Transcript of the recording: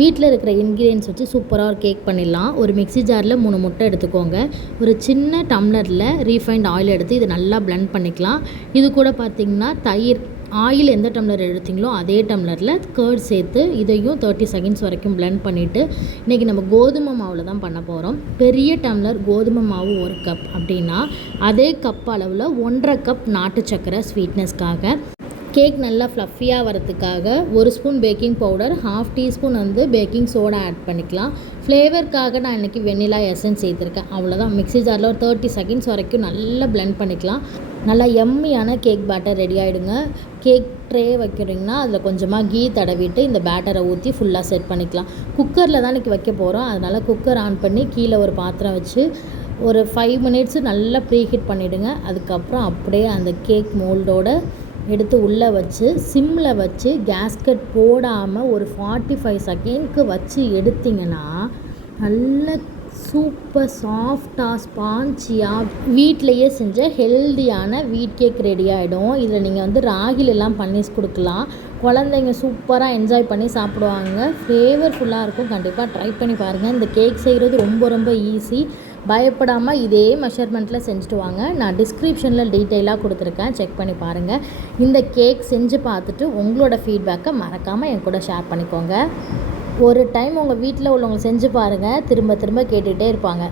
வீட்டில் இருக்கிற இன்க்ரீடியன்ஸ் வச்சு சூப்பராக ஒரு கேக் பண்ணிடலாம். ஒரு மிக்ஸி ஜாரில் 3 முட்டை எடுத்துக்கோங்க. ஒரு சின்ன டம்ளரில் ரீஃபைண்ட் ஆயில் எடுத்து இதை நல்லா பிளெண்ட் பண்ணிக்கலாம். இது கூட பார்த்திங்கன்னா தயிர், ஆயில் எந்த டம்ளர் எடுத்திங்களோ அதே டம்ளரில் கர்ட் சேர்த்து இதையும் 30 செகண்ட்ஸ் வரைக்கும் பிளெண்ட் பண்ணிவிட்டு, இன்றைக்கி நம்ம கோதுமை மாவில் தான் பண்ண போகிறோம். பெரிய டம்ளர் கோதுமை மாவு 1 கப் அப்படின்னா அதே கப் அளவில் 1.5 கப் நாட்டு சர்க்கரை ஸ்வீட்னஸ்க்காக. கேக் நல்லா ஃப்ளஃபியாக வரதுக்காக 1 spoon baking powder, 1/2 teaspoon baking soda add பண்ணிக்கலாம். ஃப்ளேவருக்காக நான் இன்றைக்கி வெண்ணிலா எசன்ஸ் சேர்த்துருக்கேன். அவ்வளோதான். மிக்ஸி ஜாரில் ஒரு 30 செகண்ட்ஸ் வரைக்கும் நல்லா பிளெண்ட் பண்ணிக்கலாம். நல்லா எம்மியான கேக் பேட்டர் ரெடி ஆகிடுங்க. கேக் ட்ரே வைக்கிறீங்கன்னா அதில் கொஞ்சமாக கீ தடவிட்டு இந்த பேட்டரை ஊற்றி ஃபுல்லாக செட் பண்ணிக்கலாம். குக்கரில் தான் இன்றைக்கி வைக்க போகிறோம். அதனால் குக்கர் ஆன் பண்ணி கீழே ஒரு பாத்திரம் வச்சு ஒரு 5 மினிட்ஸு நல்லா ப்ரீஹீட் பண்ணிவிடுங்க. அதுக்கப்புறம் அப்படியே அந்த கேக் மோல்டோட எடுத்து உள்ளே வச்சு சிம்மில் வச்சு கேஸ்கட் போடாமல் ஒரு 45 செகண்ட்க்கு வச்சு எடுத்திங்கன்னா நல்ல சூப்பர் சாஃப்டாக ஸ்பான்ச்சியாக வீட்டிலையே செஞ்ச ஹெல்தியான வீட் கேக் ரெடி ஆகிடும். இதில் நீங்கள் ராகிலெல்லாம் பண்ணி கொடுக்கலாம். குழந்தைங்க சூப்பராக என்ஜாய் பண்ணி சாப்பிடுவாங்க. ஃப்ளேவர்ஃபுல்லாக இருக்கும். கண்டிப்பாக ட்ரை பண்ணி பாருங்கள். இந்த கேக் செய்கிறது ரொம்ப ரொம்ப ஈஸி. பயப்படாமல் இதே மெஷர்மெண்ட்டில் செஞ்சுட்டு வாங்க. நான் டிஸ்கிரிப்ஷனில் டீட்டெயிலாக கொடுத்துருக்கேன், செக் பண்ணி பாருங்கள். இந்த கேக் செஞ்சு பார்த்துட்டு உங்களோட ஃபீட்பேக்கை மறக்காமல் என் கூட ஷேர் பண்ணிக்கோங்க. ஒரு டைம் உங்கள் வீட்டில் உள்ளவங்க செஞ்சு பாருங்கள், திரும்ப திரும்ப கேட்டுகிட்டே இருப்பாங்க.